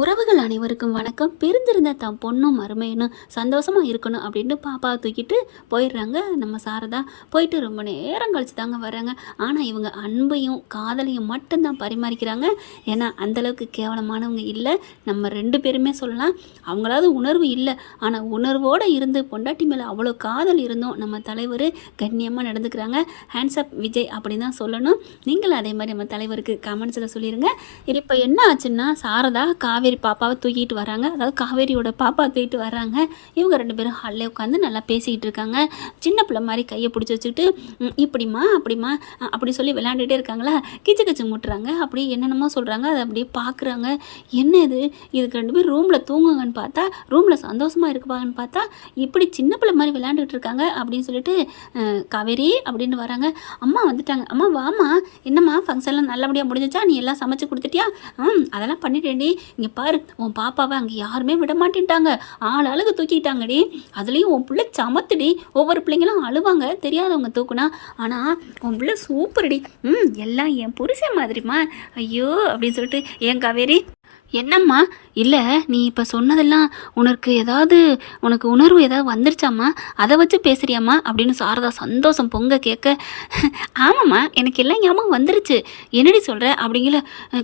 உறவுகள் அனைவருக்கும் வணக்கம். பிரிந்திருந்த தம் பொண்ணும் மருமையனும் சந்தோஷமாக இருக்கணும் அப்படின்ட்டு பாப்பாவை தூக்கிட்டு போயிடுறாங்க. நம்ம சாரதா போயிட்டு ரொம்ப நேரம் கழிச்சு தாங்க வர்றாங்க. ஆனால் இவங்க அன்பையும் காதலையும் மட்டும்தான் பரிமாறிக்கிறாங்க. ஏன்னா அந்தளவுக்கு கேவலமானவங்க இல்லை. நம்ம ரெண்டு பேருமே சொல்லலாம். அவங்களாவது உணர்வு இல்லை. ஆனால் உணர்வோடு இருந்து பொண்டாட்டி மேலே அவ்வளோ காதல் இருந்தும் நம்ம தலைவர் கண்ணியமாக நடந்துக்கிறாங்க. ஹேண்ட்ஸ்அப் விஜய் அப்படின்னு தான் சொல்லணும். நீங்களும் அதே மாதிரி நம்ம தலைவருக்கு கமெண்ட்ஸில் சொல்லிடுங்க இப்போ என்ன ஆச்சுன்னா சாரதா காவி காவேரி பாப்பாவை தூக்கிட்டு வராங்க. அதாவது காவேரியோட பாப்பா தூக்கிட்டு வராங்க. இவங்க ரெண்டு பேரும் ஹாலில் உட்காந்து நல்லா பேசிக்கிட்டு இருக்காங்க. சின்ன பிள்ளை மாதிரி கையை பிடிச்சி வச்சுக்கிட்டு இப்படிமா இப்படிம்மா அப்படிம்மா அப்படி சொல்லி விளையாண்டுட்டே இருக்காங்களா? கிச்சு கிச்சு முட்டுறாங்க. அப்படியே என்னென்னமோ சொல்கிறாங்க அதை அப்படியே பார்க்குறாங்க என்ன இது? இதுக்கு ரெண்டு பேரும் ரூமில் தூங்குங்கன்னு பார்த்தா ரூமில் சந்தோஷமாக இருப்பாங்கன்னு பார்த்தா இப்படி சின்ன பிள்ளை மாதிரி விளையாண்டுட்டு இருக்காங்க. அப்படின்னு சொல்லிட்டு காவேரி அப்படின்னு வராங்க. அம்மா வந்துட்டாங்க. அம்மா வாம்மா. என்னம்மா ஃபங்க்ஷன்லாம் நல்லபடியாக முடிஞ்சிச்சா? நீ எல்லாம் சமைச்சு கொடுத்துட்டியா? ம் அதெல்லாம் பண்ணிட்டேன்டி. இங்கே பாரு உன் பாப்பாவை அங்கே யாருமே விட மாட்டேன்ட்டாங்க. ஆள் அழகு தூக்கிட்டாங்கடி. அதுலேயும் உன் பிள்ளை சமத்துடி. ஒவ்வொரு பிள்ளைங்களும் அழுவாங்க. தெரியாதவங்க தூக்குனா. ஆனால் உன் பிள்ளை சூப்பர்டி. ம் எல்லாம் என் புருஷன் மாதிரிம்மா. ஐயோ அப்படின்னு சொல்லிட்டு என் காவேரி? என்னம்மா? இல்லை நீ இப்போ சொன்னதெல்லாம் உனக்கு ஏதாவது உனக்கு உணர்வு ஏதாவது வந்துருச்சாம்மா? அதை வச்சு பேசுகிறியாம்மா அப்படின்னு சாரதா சந்தோஷம் பொங்க கேட்க ஆமாம்மா எனக்கு எல்லாம் ஞாபகம் வந்துருச்சு. என்னடி சொல்கிற அப்படிங்கிற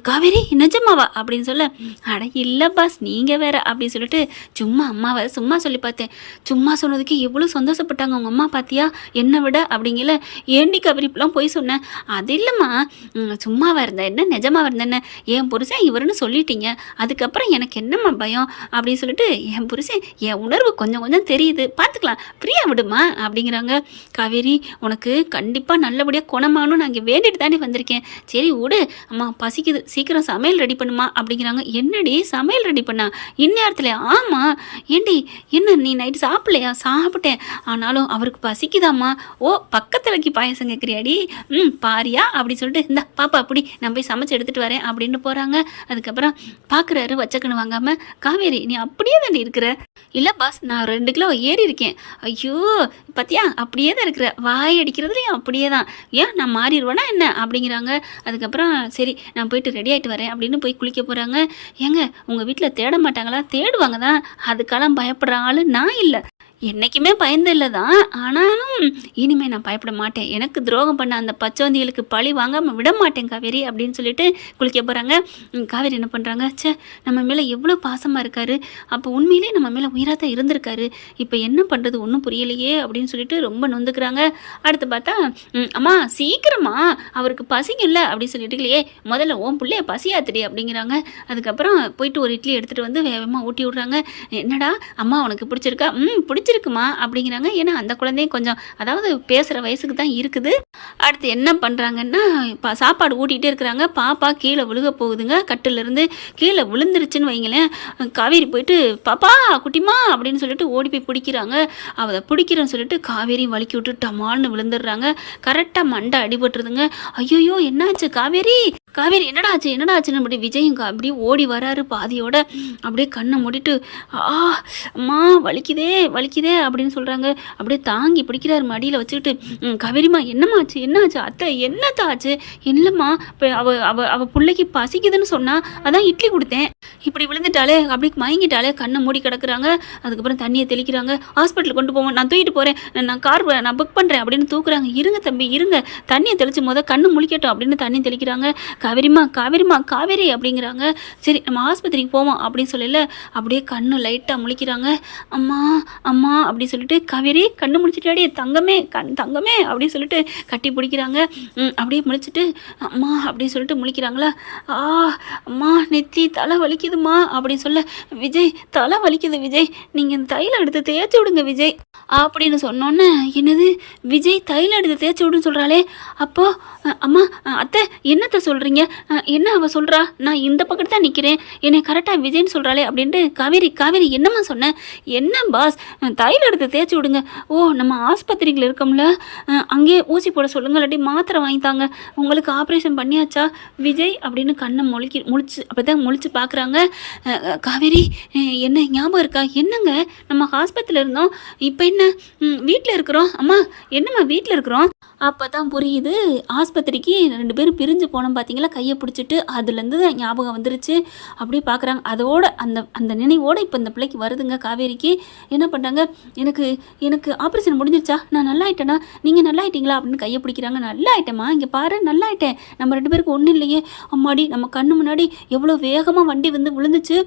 காவேரி நிஜமாவா? அப்படின்னு சொல்ல அட இல்லை பாஸ் நீங்கள் வேற அப்படின்னு சொல்லிட்டு சும்மா அம்மாவை சும்மா சொல்லி பார்த்தேன். சும்மா சொன்னதுக்கு எவ்வளோ சந்தோஷப்பட்டாங்க உங்கள் அம்மா பார்த்தியா என்னை விட அப்படிங்கிற ஏண்டி காவேரி இப்பெல்லாம் போய் சொன்னேன் அது இல்லைம்மா சும்மாவாக இருந்தேன். என்ன நிஜமாக இருந்தேன் என் புருஷன் இவருன்னு சொல்லிட்டீங்க. அதுக்கப்புறம் எனக்கு என்னம்மா பயம் அப்படின்னு சொல்லிட்டு என் புருஷன் என் உணர்வு கொஞ்சம் கொஞ்சம் தெரியுது. பார்த்துக்கலாம். ஃப்ரீயாக விடுமா? அப்படிங்கிறாங்க. காவேரி உனக்கு கண்டிப்பாக நல்லபடியாக குணமானும் நான் இங்கே வேண்டிட்டு தானே வந்திருக்கேன். சரி விடு. அம்மா பசிக்குது. சீக்கிரம் சமையல் ரெடி பண்ணுமா? அப்படிங்கிறாங்க. என்னடி சமையல் ரெடி பண்ணா? இந்நேரத்தில். ஆமாம் ஏண்டி என்ன நீ நைட்டு சாப்பிடலையா? சாப்பிட்டேன். ஆனாலும் அவருக்கு பசிக்குதாம்மா. ஓ பக்கத்துலக்கு பாயசம் கேட்குறியாடி? ம் பாரியா? அப்படி சொல்லிட்டு இந்த பாப்பா அப்படி நான் போய் சமைச்சு எடுத்துகிட்டு வரேன். அப்படின்னு போகிறாங்க அதுக்கப்புறம் பார்க்குறாரு வச்சக்கன்னு வாங்காமல் காவேரி நீ அப்படியே தானே இருக்கிற. இல்லை பாஸ் நான் ரெண்டு கிலோ ஏறி இருக்கேன். ஐயோ பத்தியா அப்படியே தான் இருக்கிற. வாய் அடிக்கிறதுலையும் அப்படியே தான். ஏன் நான் மாறிடுவேனா என்ன? அப்படிங்கிறாங்க. அதுக்கப்புறம் சரி நான் போயிட்டு ரெடி ஆகிட்டு வரேன். அப்படின்னு போய் குளிக்க போகிறாங்க ஏங்க உங்கள் வீட்டில் தேட மாட்டாங்களா? தேடுவாங்க தான். அதுக்கெல்லாம் பயப்படுற ஆள் நான் இல்லை. என்றைக்குமே பயந்து இல்லை தான் ஆனாலும் இனிமே நான் பயப்பட மாட்டேன். எனக்கு துரோகம் பண்ண அந்த பச்சோந்திகளுக்கு பழி வாங்காமல் விட மாட்டேன் காவேரி அப்படின்னு சொல்லிட்டு குளிக்க போகிறாங்க காவேரி என்ன பண்ணுறாங்க ச்சே நம்ம மேலே எவ்வளோ பாசமாக இருக்காரு. அப்போ உண்மையிலே நம்ம மேலே உயிராக தான் இருந்திருக்காரு. இப்போ என்ன பண்ணுறது ஒன்றும் புரியலையே அப்படின்னு சொல்லிட்டு ரொம்ப நொந்துக்கிறாங்க. அடுத்து பார்த்தா அம்மா சீக்கிரமா அவருக்கு பசிங்க இல்லை அப்படின்னு சொல்லிட்டு இல்லையே முதல்ல உன் பிள்ளைய பசியாத்திரி அப்படிங்கிறாங்க. அதுக்கப்புறம் போயிட்டு ஒரு இட்லி எடுத்துகிட்டு வந்து வேகமாக ஊட்டி விட்றாங்க. என்னடா அம்மா உனக்கு பிடிச்சிருக்கா? ம் பிடிச்சிருக்குமா அப்படிங்கிறாங்க. ஏன்னா அந்த குழந்தையும் கொஞ்சம் அதாவது பேசுகிற வயசுக்கு தான் இருக்குது. அடுத்து என்ன பண்ணுறாங்கன்னா இப்போ சாப்பாடு ஊட்டிகிட்டே இருக்கிறாங்க. பாப்பா கீழே விழுக போகுதுங்க. கட்டிலேருந்து கீழே விழுந்துருச்சுன்னு வைங்களேன். காவேரி போயிட்டு பாப்பா குட்டிமா அப்படின்னு சொல்லிட்டு ஓடி போய் பிடிக்கிறாங்க. அவளை பிடிக்கிறேன்னு சொல்லிட்டு காவேரி வலிக்கி விட்டு டமால்னு விழுந்துடுறாங்க. கரெக்டாக மண்டை அடிபட்டுருதுங்க. ஐயோயோ என்னாச்சு காவேரி? காவேரி என்னடா ஆச்சு? என்னடா ஆச்சுன்னு அப்படி விஜயும் அப்படியே ஓடி வராரு பாதியோட. அப்படியே கண்ணை மூடிட்டு ஆ அம்மா வலிக்குதே வலிக்கு அப்படின்னு சொல்கிறாங்க அப்படியே தாங்கி பிடிக்கிறார் மடியில் வச்சுக்கிட்டு "ம், என்னமாச்சு? என்னம்மா ஆச்சு என்ன ஆச்சு அத்தை என்னத்த ஆச்சு? இல்லைம்மா இப்போ அவ அவ அவ பிள்ளைக்கு பசிக்குதுன்னு சொன்னால் அதான் இட்லி கொடுத்தேன். இப்படி விழுந்துட்டாலே அப்படி மயங்கிட்டாலே கண்ணை மூடி கிடக்குறாங்க. அதுக்கப்புறம் தண்ணியை தெளிக்கிறாங்க. ஹாஸ்பிட்டல் கொண்டு போவோம். நான் தூக்கிட்டு போகிறேன் நான் கார் நான் புக் பண்ணுறேன் அப்படின்னு தூக்குறாங்க. இருங்க தம்பி இருங்க. தண்ணியை தெளிச்சு முத கண்ணு முழிக்கட்டும். அப்படின்னு தண்ணி தெளிக்கிறாங்க. காவேரிம்மா காவேரிம்மா காவேரி அப்படிங்கிறாங்க. சரி நம்ம ஆஸ்பத்திரிக்கு போவோம். அப்படின்னு சொல்லல அப்படியே கண்ணு லைட்டாக முழிக்கிறாங்க. அம்மா அம்மா அப்படி சொல்லிட்டு காவேரி கண்ணு முழிச்சிட்டாடி தங்கமே கண் தங்கமே அப்படின்னு சொல்லிட்டு கட்டி பிடிக்கிறாங்க. அப்படியே முடிச்சுட்டு அம்மா அப்படின்னு சொல்லிட்டு முழிக்கிறாங்களா? ஆ அம்மா நெத்தி தலை வலிக்குதுமா அப்படின்னு சொல்ல விஜய் தலை வலிக்குது விஜய் நீங்கள் தைலம் எடுத்து தேய்ச்சி விடுங்க விஜய் அப்படின்னு சொன்னோன்னே என்னது விஜய் தைலம் எடுத்து தேய்ச்சி விடுன்னு சொல்கிறாளே அப்போ அம்மா அத்தை என்னத்தை சொல்கிறீங்க என்ன அவள் சொல்கிறா நான் இந்த பக்கத்து தான் நிற்கிறேன் என்னை கரெக்டாக விஜய்னு சொல்கிறாளே அப்படின்ட்டு காவேரி காவேரி என்னம்மா சொன்னேன் என்ன பாஸ் தையல் எடுத்து தேய்ச்சி விடுங்க. ஓ நம்ம ஆஸ்பத்திரியில் இருக்கோம்ல. அங்கேயே ஊசி போட சொல்லுங்க இல்லாட்டி மாத்திரை வாங்கித்தாங்க உங்களுக்கு ஆப்ரேஷன் பண்ணியாச்சா? விஜய் அப்படின்னு கண்ணை முழிக்கி முழிச்சு அப்போ தான் முழிச்சு பார்க்குறாங்க காவேரி என்ன ஞாபகம் இருக்கா? என்னங்க? நம்ம ஹாஸ்பத்திரியில் இருந்தோம். இப்போ என்ன? வீட்டில் இருக்கிறோம். அம்மா என்னம்மா வீட்டில் இருக்கிறோம்? அப்போ தான் புரியுது. ஆஸ்பத்திரிக்கு ரெண்டு பேரும் பிரிஞ்சு போனோம் பார்த்தீங்களா கையை பிடிச்சிட்டு அதுலேருந்து தான் ஞாபகம் வந்துருச்சு. அப்படியே பார்க்குறாங்க அதோட அந்த அந்த நினைவோடு இப்போ இந்த பிள்ளைக்கு வருதுங்க காவேரிக்கு. என்ன பண்ணுறாங்க எனக்கு எனக்கு ஆப்ரேஷன் முடிஞ்சிருச்சா? நான் நல்லா ஆயிட்டேனா நீங்கள் நல்லா ஆயிட்டீங்களா அப்படின்னு கையை பிடிக்கிறாங்க. நல்லா ஆயிட்டேம்மா இங்கே பாரு நல்லா ஆயிட்டேன் நம்ம ரெண்டு பேருக்கு ஒன்றும் இல்லையே. அம்மாடி நம்ம கண்ணு முன்னாடி எவ்வளோ வேகமாக வண்டி வந்து விழுந்துச்சு.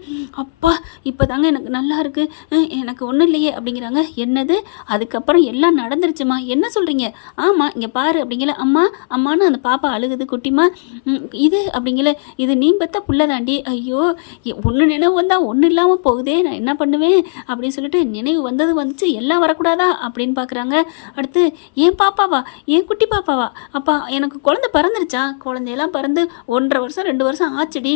அப்பா இப்போ தாங்க எனக்கு நல்லா இருக்குது எனக்கு ஒன்றும் இல்லையே அப்படிங்கிறாங்க. என்னது? அதுக்கப்புறம் எல்லாம் நடந்துருச்சுமா? என்ன சொல்கிறீங்க ஆமாம் இங்கே பாரு அப்படிங்கல. அம்மா அம்மான்னு அந்த பாப்பா அழுகுது. குட்டிமா இது அப்படிங்கல. இது நீ பத்த புள்ள தாண்டி. ஐயோ ஒன்று நினைவு வந்தால் ஒன்றும் இல்லாமல் போகுதே. நான் என்ன பண்ணுவேன்? அப்படின்னு சொல்லிட்டு நினைவு வந்து வந்தது வந்துச்சு எல்லாம் வரக்கூடாதா? அப்படின்னு பார்க்குறாங்க அடுத்து ஏன் பாப்பாவா? ஏன் குட்டி பாப்பாவா? அப்பா எனக்கு குழந்த பிறந்துருச்சா? குழந்தையெல்லாம் பிறந்து ஒன்றரை வருஷம் ரெண்டு வருஷம் ஆச்சுடி.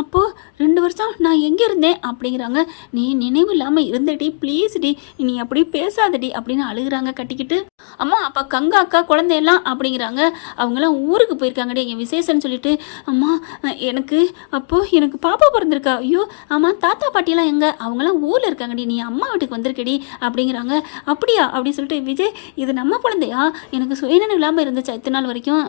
அப்போது ரெண்டு வருஷம் நான் எங்கே இருந்தேன்? அப்படிங்கிறாங்க. நீ நினைவு இல்லாமல் இருந்தடி ப்ளீஸ்டி. நீ அப்படி பேசாதடி அப்படின்னு அழுகுறாங்க கட்டிக்கிட்டு. அம்மா அப்பா கங்கா அக்கா குழந்தையெல்லாம் அப்படிங்கிறாங்க. அவங்கெல்லாம் ஊருக்கு போயிருக்காங்கடி எங்கள் விசேஷம்னு சொல்லிட்டு. அம்மா எனக்கு அப்போது எனக்கு பாப்பா பிறந்திருக்கா. ஐயோ ஆமாம் தாத்தா பாட்டியெல்லாம் எங்கே? அவங்களாம் ஊரில் இருக்காங்கடி. நீ அம்மா வீட்டுக்கு வந்திருக்கடி. அப்படிங்கிறாங்க. அப்படியா? அப்படின்னு சொல்லிட்டு விஜய் இது நம்ம குழந்தையா? எனக்கு சுயநினைவு இல்லாமல் இருந்துச்சா இத்தனை நாள் வரைக்கும்?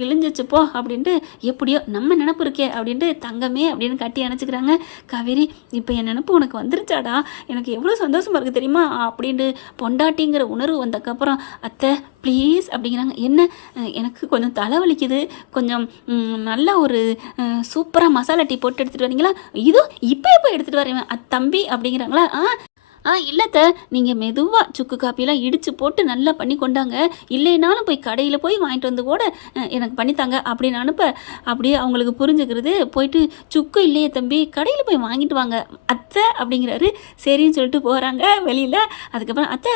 விழிஞ்சிச்சுப்போ அப்படின்ட்டு எப்படியோ நம்ம நினப்பு இருக்கே அப்படின்ட்டு தங்கமே அப்படின்னு கட்டி அணைச்சிக்கிறாங்க. காவேரி இப்போ என் நினப்பு உனக்கு வந்துருச்சாடா? எனக்கு எவ்வளோ சந்தோஷமாக இருக்குது தெரியுமா? அப்படின்ட்டு பொண்டாட்டிங்கிற உணர்வு வந்ததுக்கப்புறம் அத்தை ப்ளீஸ் அப்படிங்கிறாங்க. என்ன? எனக்கு கொஞ்சம் தலைவலிக்குது கொஞ்சம் நல்ல ஒரு சூப்பராக மசாலா டீ போட்டு எடுத்துகிட்டு வரீங்களா? இதோ இப்போ இப்போ எடுத்துகிட்டு வரேன் அத் தம்பி அப்படிங்கிறாங்களா? ஆ ஆ இல்லைத்த நீங்கள் மெதுவாக சுக்கு காப்பியெல்லாம் இடித்து போட்டு நல்லா பண்ணி கொண்டாங்க. இல்லைனாலும் போய் கடையில் போய் வாங்கிட்டு வந்து கூட எனக்கு பண்ணித்தாங்க அப்படின்னு அனுப்ப. அப்படியே அவங்களுக்கு புரிஞ்சுக்கிறது. போயிட்டு சுக்கு இல்லையே தம்பி கடையில் போய் வாங்கிட்டு வாங்க. அத்தை அப்படிங்கிறாரு. சரின்னு சொல்லிட்டு போகிறாங்க வெளியில். அதுக்கப்புறம் அத்தை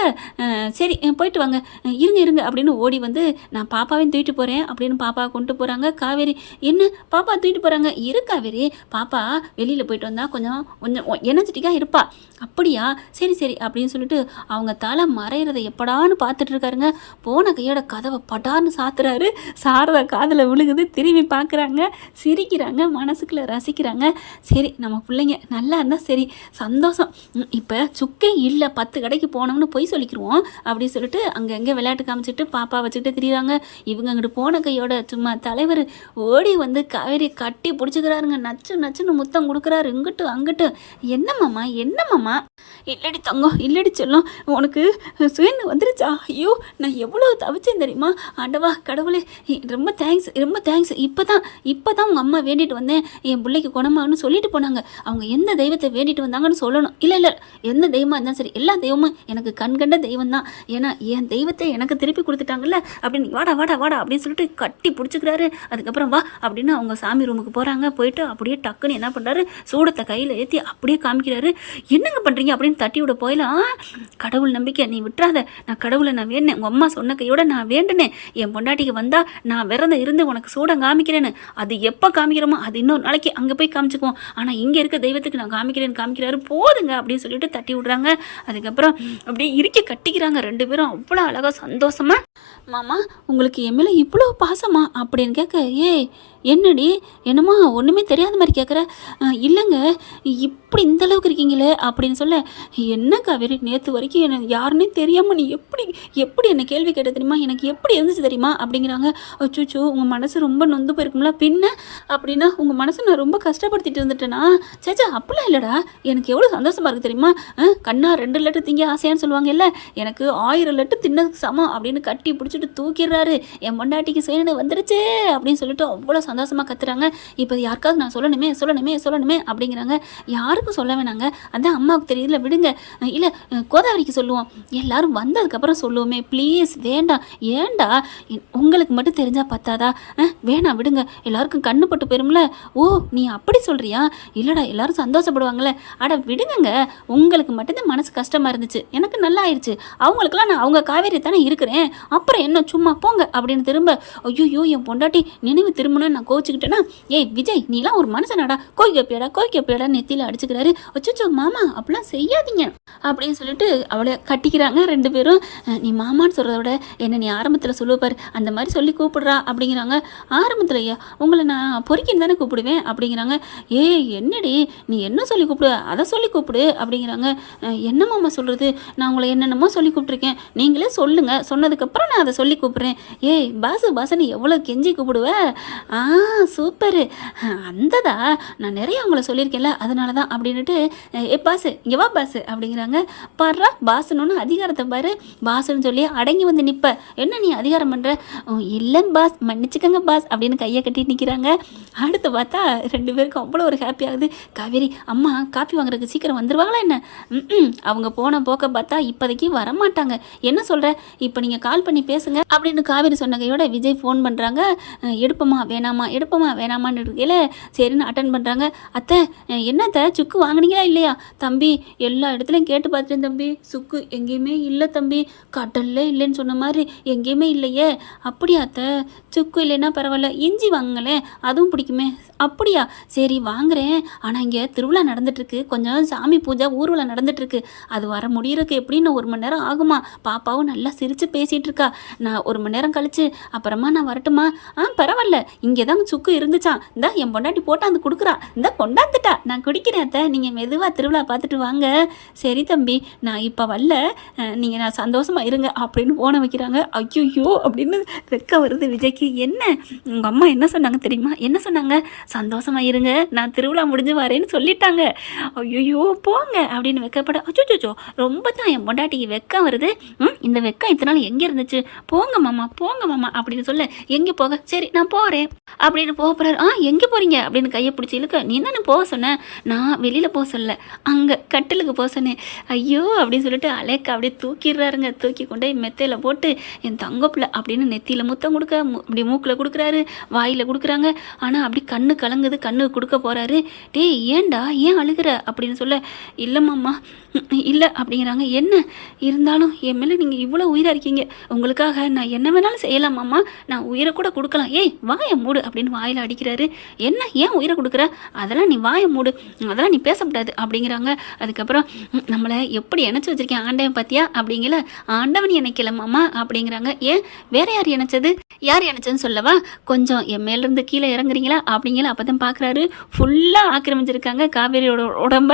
சரி போயிட்டு வாங்க. இருங்க இருங்க அப்படின்னு ஓடி வந்து நான் பாப்பாவையும் தூக்கிட்டு போகிறேன் அப்படின்னு பாப்பாவை கொண்டு போகிறாங்க காவேரி என்ன? பாப்பா தூக்கிட்டு போகிறாங்க இரு காவேரி. பாப்பா வெளியில் போயிட்டு வந்தால் கொஞ்சம் கொஞ்சம் எனர்ஜெட்டிக்காக இருப்பா. அப்படியா? சரி சரி அப்படின்னு சொல்லிட்டு அவங்க தலை மறையிறதை எப்படான்னு பார்த்துட்டு இருக்காருங்க. போன கையோட கதவை படான்னு சாத்துறாரு. சாரதா காதில் விழுகுது திரும்பி பார்க்குறாங்க. சிரிக்கிறாங்க மனசுக்குள்ள ரசிக்கிறாங்க. சரி நம்ம பிள்ளைங்க நல்லா இருந்தால் சரி சந்தோஷம். இப்போ சுக்கே இல்லை பத்து கடைக்கு போனோம்னு போய் சொல்லிக்கிருவோம் அப்படின்னு சொல்லிட்டு அங்கங்கே விளையாட்டு காமிச்சிட்டு பாப்பா வச்சுக்கிட்டு திரியிறாங்க. இவங்க அங்கிட்டு போன கையோட சும்மா தலைவர் ஓடி வந்து காவேரி கட்டி பிடிச்சிக்கிறாருங்க. நச்சு நச்சுன்னு முத்தம் கொடுக்குறாரு. இங்கிட்டு அங்கிட்டு என்னம்மாம்மா என்னம்மாம்மா இல்லடி தங்கம் இல்லடி செல்லம் உனக்கு சுயன்னு வந்துருச்சா? ஐயோ நான் எவ்வளோ தவிச்சேன் தெரியுமா? ஆண்டவா கடவுளே ரொம்ப தேங்க்ஸ் ரொம்ப தேங்க்ஸ் இப்போ தான் இப்போ தான் உங்கள் அம்மா வேண்டிட்டு வந்தேன். என் பிள்ளைக்கு குணமாகனு சொல்லிட்டு போனாங்க. அவங்க எந்த தெய்வத்தை வேண்டிட்டு வந்தாங்கன்னு சொல்லணும். இல்லை இல்லை எந்த தெய்வமாக இருந்தாலும் சரி எல்லா தெய்வமும் எனக்கு கண்கண்ட தெய்வம் தான் ஏன்னா என் தெய்வத்தை எனக்கு திருப்பி கொடுத்துட்டாங்கல்ல? அப்படின்னு வாடா வாடா வாடா அப்படின்னு சொல்லிட்டு கட்டி பிடிச்சிக்கிறாரு. அதுக்கப்புறம் வா அப்படின்னு அவங்க சாமி ரூமுக்கு போகிறாங்க போயிட்டு அப்படியே டக்குன்னு என்ன பண்ணுறாரு சூடத்தை கையில் ஏற்றி அப்படியே காமிக்கிறாரு. என்னங்க பண்ணுறீங்க அப்படின்னு தட்டி விட போயிலாம் கடவுள் நம்பிக்கை நீ விட்டுறாத. நான் கடவுளை நான் வேண்டினேன். உங்கள் அம்மா சொன்ன கையோட நான் வேண்டினேன். என் பொண்டாட்டிக்கு வந்தால் நான் விரதம் இருந்து உனக்கு சூடம் காமிக்கிறேன்னு. அது எப்போ காமிக்கிறோமோ அது இன்னொரு நாளைக்கு அங்கே போய் காமிச்சுக்குவோம். ஆனால் இங்கே இருக்க தெய்வத்துக்கு நான் காமிக்கிறேன்னு காமிக்கிறாரு போதுங்க அப்படின்னு சொல்லிட்டு தட்டி விடுறாங்க. அதுக்கப்புறம் அப்படியே இறுக்கி கட்டிக்கிறாங்க ரெண்டு பேரும். அவ்வளோ அழகாக சந்தோஷமா மாமா உங்களுக்கு என் மேலே இவ்வளோ பாசமா? அப்படின்னு கேட்க ஏய் என்னடி? என்னம்மா ஒன்றுமே தெரியாத மாதிரி கேட்குற இல்லைங்க. இப்படி இந்த அளவுக்கு இருக்கீங்களே அப்படின்னு சொல்ல என்ன காவேரி நேற்று வரைக்கும் எனக்கு யாருன்னே தெரியாமல் நீ எப்படி எப்படி என்ன கேள்வி கேட்ட தெரியுமா? எனக்கு எப்படி இருந்துச்சு தெரியுமா? அப்படிங்கிறாங்க. அச்சோ உங்கள் மனசு ரொம்ப நொந்து போயிருக்கும்ல பின்ன? அப்படின்னா உங்கள் மனசை நான் ரொம்ப கஷ்டப்படுத்திட்டு இருந்துட்டேனா? சேச்சா அப்படிலாம் இல்லைடா. எனக்கு எவ்வளோ சந்தோஷமாக இருக்குது தெரியுமா? கண்ணா ரெண்டு லட்டு திங்க ஆசையான்னு சொல்லுவாங்கல்ல எனக்கு ஆயிரம் லட்டு தின்னதுக்கு சமம் அப்படின்னு கட்டி பிடிச்சிட்டு தூக்கிடுறாரு. என் பொண்டாட்டிக்கு சேனு வந்துருச்சு அப்படின்னு சொல்லிட்டு அவ்வளோ சந்தோஷமாக கத்துறாங்க. இப்போ யாருக்காவது நான் சொல்லணுமே சொல்லணுமே சொல்லணுமே அப்படிங்கிறாங்க. யாருக்கும் சொல்ல வேணாங்க? அதான் அம்மாவுக்கு தெரியல விடுங்க. இல்லை கோதாவரிக்கு சொல்லுவோம். எல்லாரும் வந்ததுக்கப்புறம் சொல்லுவோமே. ப்ளீஸ் வேண்டாம். ஏண்டா? உங்களுக்கு மட்டும் தெரிஞ்சால் பத்தாதா? வேணாம் விடுங்க. எல்லாருக்கும் கண்ணு பட்டு போயிரும்ல. ஓ நீ அப்படி சொல்கிறியா இல்லைடா எல்லாரும் சந்தோஷப்படுவாங்கல்ல அட விடுங்கங்க. உங்களுக்கு மட்டும்தான் மனசு கஷ்டமாக இருந்துச்சு. எனக்கு நல்லா ஆயிடுச்சு அவங்களுக்குலாம் நான் அவங்க காவேரி தானே இருக்கிறேன். அப்புறம் என்ன சும்மா போங்க அப்படின்னு திரும்ப ஐயோ என் பொண்டாட்டி நினைவு திரும்பணும்னு நான் நான் கோச்சிக்கிட்டேன்னா ஏய் விஜய் நீலாம் ஒரு மனுஷனாடா. கோய்க்கு வைப்பியாடா கோய்க்கு வைப்பியாடா நெத்தியில் அடிச்சுக்கிறாரு. அச்சோ மாமா அப்படிலாம் செய்யாதீங்க. அப்படின்னு சொல்லிட்டு அவளை கட்டிக்கிறாங்க ரெண்டு பேரும். நீ மாமான்னு சொல்கிறத விட என்ன நீ ஆரம்பத்தில் சொல்லுவார் அந்த மாதிரி சொல்லி கூப்பிடுறா அப்படிங்கிறாங்க. ஆரம்பத்தில் ஐயா உங்களை நான் பொறிக்கின்னு தானே கூப்பிடுவேன் அப்படிங்கிறாங்க. ஏய் என்னடி நீ என்ன சொல்லி கூப்பிடு? அதை சொல்லி கூப்பிடு அப்படிங்கிறாங்க. என்ன மாமா சொல்கிறது நான் உங்களை என்னென்னமோ சொல்லி கூப்பிட்ருக்கேன் நீங்களே சொல்லுங்கள் சொன்னதுக்கப்புறம் நான் அதை சொல்லி கூப்பிட்றேன். ஏய் பாசு பாசு எவ்வளோ கெஞ்சி கூப்பிடுவ? ஆ சூப்பரு. அந்ததா நான் நிறைய உங்களை சொல்லியிருக்கேன்ல அதனால தான் அப்படின்னுட்டு ஏ பாசு இங்கே வா பாசு அப்படிங்கிறாங்க. பாடுறா பாசுன்னு அதிகாரத்தை பாரு. பாசுன்னு சொல்லி அடங்கி வந்து நிற்ப என்ன நீ அதிகாரம் பண்ணுற இல்லை பாஸ். மன்னிச்சுக்கங்க பாஸ் அப்படின்னு கையை கட்டி நிற்கிறாங்க அடுத்து பார்த்தா ரெண்டு பேருக்கும் அவ்வளோ ஒரு ஹாப்பி ஆகுது. காவேரி அம்மா காப்பி வாங்குறதுக்கு சீக்கிரம் வந்துருவாங்களா என்ன? ம் அவங்க போன போக்க பார்த்தா இப்போதைக்கு வரமாட்டாங்க. என்ன சொல்கிற இப்போ நீங்கள் கால் பண்ணி பேசுங்க அப்படின்னு காவேரி சொன்னகையோட விஜய் ஃபோன் பண்ணுறாங்க எடுப்போமா வேணாமா எடுப்போமா வேணாமான்னு இருக்கையில் சரின்னு அட்டன் பண்ணுறாங்க அத்தை அஹ், என்னத்த சுக்கு வாங்குனீங்களா இல்லையா? தம்பி எல்லா இடத்துலையும் கேட்டு பார்த்துட்டேன் தம்பி. சுக்கு எங்கேயுமே இல்லை தம்பி. கடல்ல இல்லைன்னு சொன்ன மாதிரி எங்கேயுமே இல்லையே. அப்படியா அத்தை? சுக்கு இல்லைன்னா பரவாயில்ல. இஞ்சி வாங்குங்களேன் அதுவும் பிடிக்குமே. அப்படியா? சரி வாங்குறேன். ஆனால் இங்கே திருவிழா நடந்துட்டுருக்கு. கொஞ்சம் சாமி பூஜை ஊர்வலம் நடந்துட்டுருக்கு. அது வர முடியறதுக்கு எப்படின்னு ஒரு மணி நேரம் ஆகுமா? பாப்பாவும் நல்லா சிரித்து பேசிகிட்டு இருக்கா. நான் ஒரு மணி நேரம் கழித்து அப்புறமா நான் வரட்டுமா? ஆ பரவாயில்ல. இங்கே தான் சுக்கு இருந்துச்சான் இந்தா என் பொண்டாட்டி போட்டாந்து கொடுக்குறா. இந்த கொண்டாந்துட்டா. நான் குடிக்கிறேன் அத்தை. நீங்கள் மெதுவாக திருவிழா பார்த்துட்டு வாங்க. சரி தம்பி நான் இப்போ வரல. நீங்கள் நான் சந்தோஷமாக இருங்க அப்படின்னு போன வைக்கிறாங்க. ஐயோ அப்படின்னு வெக்க வருது விஜய்க்கு. என்ன? உங்கள் அம்மா என்ன சொன்னாங்க தெரியுமா? என்ன சொன்னாங்க? சந்தோஷமா இருங்க. நான் திருவிழா முடிஞ்சு வரேன்னு சொல்லிட்டாங்க. ஐயோ போங்க அப்படின்னு வெக்கப்பட அச்சோச்சோ ரொம்ப தான் என் பொண்டாட்டிக்கு வெக்கம் வருது. ம் இந்த வெக்கம் இத்தனை நாள் எங்கே இருந்துச்சு? போங்க மாமா போங்க மாமா அப்படின்னு சொல்ல எங்கே போக? சரி நான் போகிறேன் அப்படின்னு போக போகிறாரு ஆ எங்கே போகிறீங்க அப்படின்னு கையை பிடிச்சி இழுக்க நீ தானே போக சொன்னேன் நான் வெளியில் போக சொல்ல அங்கே கட்டிலுக்கு போக சொன்னேன். ஐயோ அப்படின்னு சொல்லிட்டு அலேக்கா அப்படியே தூக்கிடுறாருங்க. தூக்கி கொண்டு போய் மெத்தையில் போட்டு என் தங்கப்பில் அப்படின்னு நெத்தியில் முத்தம் கொடுக்க மு- இப்படி மூக்கில் கொடுக்குறாரு. வாயில் கொடுக்குறாங்க. ஆனால் அப்படி கண்ணு கலங்குது. கண்ணு கொடுக்க போகிறாரு டேய் ஏன்டா? ஏன் அழுகிற? அப்படின்னு சொல்ல இல்லைம்மாம்மா இல்லை அப்படிங்கிறாங்க. என்ன? இருந்தாலும் என் மேலே நீங்கள் இவ்வளோ உயிராக இருக்கீங்க. உங்களுக்காக நான் என்ன வேணாலும் செய்யலாமாம்மா நான் உயிரை கூட கொடுக்கலாம். ஏய் வாயை மூடு அப்படின்னு வாயில் அடிக்கிறாரு. என்ன? ஏன் உயிரை கொடுக்குற? அதெல்லாம் நீ வாயை மூடு. அதெல்லாம் நீ பேசக்கூடாது அப்படிங்கிறாங்க. அதுக்கப்புறம் நம்மளை எப்படி இணைச்சி வச்சிருக்கேன் ஆண்டவன் பார்த்தியா அப்படிங்கல ஆண்டவன் இணைக்கலமாம்மா அப்படிங்கிறாங்க. ஏன்? வேற யார் இணைச்சது? யார் இணைச்சதுன்னு சொல்லவா? கொஞ்சம் என் மேலேருந்து கீழே இறங்குறீங்களா? அப்படிங்கிற அப்போ தான் பார்க்குறாரு ஃபுல்லாக ஆக்கிரமிச்சிருக்காங்க. காவேரியோட உடம்ப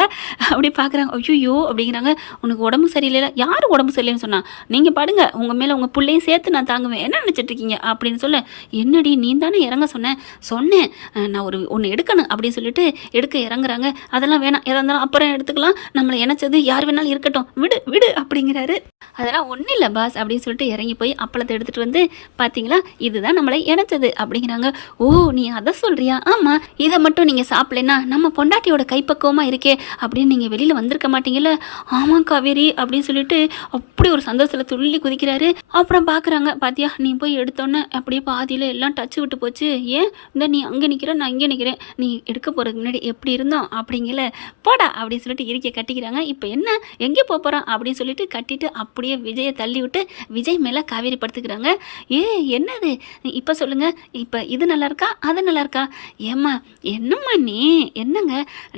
அப்படி பார்க்குறாங்க ஐயோ அப்படிங்கிறாங்க. உனக்கு உடம்பு சரியில்லை யார் உடம்பு சரியில்லைன்னு சொன்னா? நீங்கள் படுங்க. உங்கள் மேலே உங்கள் பிள்ளையும் சேர்த்து நான் தாங்குவேன். என்ன நினச்சிட்டு இருக்கீங்க? அப்படின்னு சொல்ல என்னடி நீ தானே இறங்க சொன்னேன். சொன்னேன் நான் ஒரு ஒன்று எடுக்கணும். அப்படின்னு சொல்லிட்டு எடுக்க இறங்குறாங்க. அதெல்லாம் வேணாம். எதாக இருந்தாலும் அப்புறம் எடுத்துக்கலாம். நம்மளை இணைச்சது யார் வேணாலும் இருக்கட்டும். விடு விடு. அப்படிங்கிறாரு. அதெல்லாம் ஒன்றும் இல்லை பாஸ். அப்படின்னு சொல்லிட்டு இறங்கி போய் அப்பளத்தை எடுத்துகிட்டு வந்து பார்த்தீங்களா இதுதான் நம்மளை இணைச்சது. அப்படிங்கிறாங்க. ஓ நீ அதை சொல்கிறியா ஆமாம் இதை மட்டும் நீங்கள் சாப்பிடலைன்னா நம்ம பொண்டாட்டியோட கைப்பக்குவமாக இருக்கே. அப்படின்னு நீங்கள் வெளியில் வந்திருக்க மாட்டீங்கல்ல? ஆமாம் காவேரி அப்படின்னு சொல்லிட்டு அப்படி ஒரு சந்தோஷத்தில் துள்ளி குதிக்கிறாரு. அப்புறம் பார்க்குறாங்க பாத்தியா நீ போய் எடுத்தோன்னே அப்படியே பாதியில் எல்லாம் டச்சு விட்டு போச்சு. ஏன்? இந்த நீ அங்கே நிற்கிற நான் இங்கே நிற்கிறேன் நீ எடுக்க போகிறதுக்கு முன்னாடி எப்படி இருந்தோம் அப்படிங்கல. போடா அப்படின்னு சொல்லிட்டு இருக்க கட்டிக்கிறாங்க. இப்போ என்ன? எங்கே போக போகிறோம் அப்படின்னு சொல்லிட்டு கட்டிட்டு அப்படியே விஜயை தள்ளி விட்டு விஜய் மேலே காவேரி படுத்துக்கிறாங்க. ஏ என்னது? இப்போ சொல்லுங்க. இப்போ இது நல்லா இருக்கா? அது நல்லா இருக்கா? ஏம்மா என்னம்மா நீ? என்னங்க?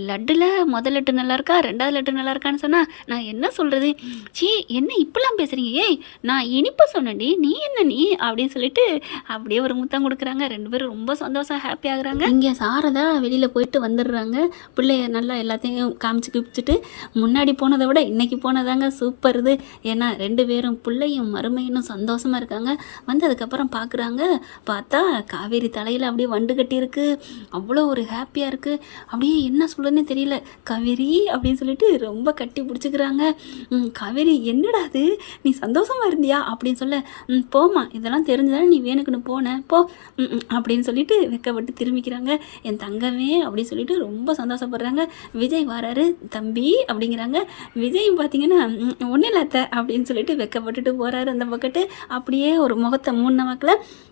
லட்டுல முதல் லட்டு நல்லா இருக்கா? ரெண்டாவது லட்டு நல்லா இருக்கான்னு சொன்னால் நான் என்ன சொல்கிறது சீ என்ன இப்படிலாம் பேசுகிறீங்க ஏய் நான் இனிப்பு சொன்னேன்டி நீ என்ன நீ? அப்படின்னு சொல்லிட்டு அப்படியே ஒரு முத்தம் கொடுக்குறாங்க. ரெண்டு பேரும் ரொம்ப சந்தோஷம் ஹாப்பி ஆகுறாங்க. இங்கே சாரதா வெளியில் போயிட்டு வந்துடுறாங்க. பிள்ளைய நல்லா எல்லாத்தையும் காமிச்சு கிப்பிச்சுட்டு முன்னாடி போனதை விட இன்னைக்கு போனதாங்க சூப்பர் இது. ஏன்னா ரெண்டு பேரும் பிள்ளையும் மருமையினும் சந்தோஷமாக இருக்காங்க. வந்து அதுக்கப்புறம் பார்க்குறாங்க பார்த்தா காவேரி தலையில் அப்படியே வண்டு கட்டியிருக்கு. அவ்வளோ ஒரு ஹாப்பியாக இருக்குது அப்படியே என்ன சொல்லுன்னு தெரியல. காவேரி அப்படின்னு சொல்லிட்டு ரொம்ப கட்டி பிடிச்சிக்கிறாங்க. காவேரி என்னடா அது நீ சந்தோஷமா இருந்தியா? அப்படின்னு சொல்ல போமா போம்மா இதெல்லாம் தெரிஞ்சுதானே நீ வேணுக்குன்னு போன. போ. அப்படின்னு சொல்லிட்டு வெக்கப்பட்டு திரும்பிக்கிறாங்க. என் தங்கமே அப்படின்னு சொல்லிட்டு ரொம்ப சந்தோஷப்படுறாங்க. விஜய் வராரு தம்பி அப்படிங்கிறாங்க. விஜய் பார்த்தீங்கன்னா ஒன்றும் இல்லாத்த அப்படின்னு சொல்லிட்டு வெக்கப்பட்டுட்டு போகிறாரு அந்த பக்கத்து. அப்படியே ஒரு முகத்தை மூணு வாக்கில்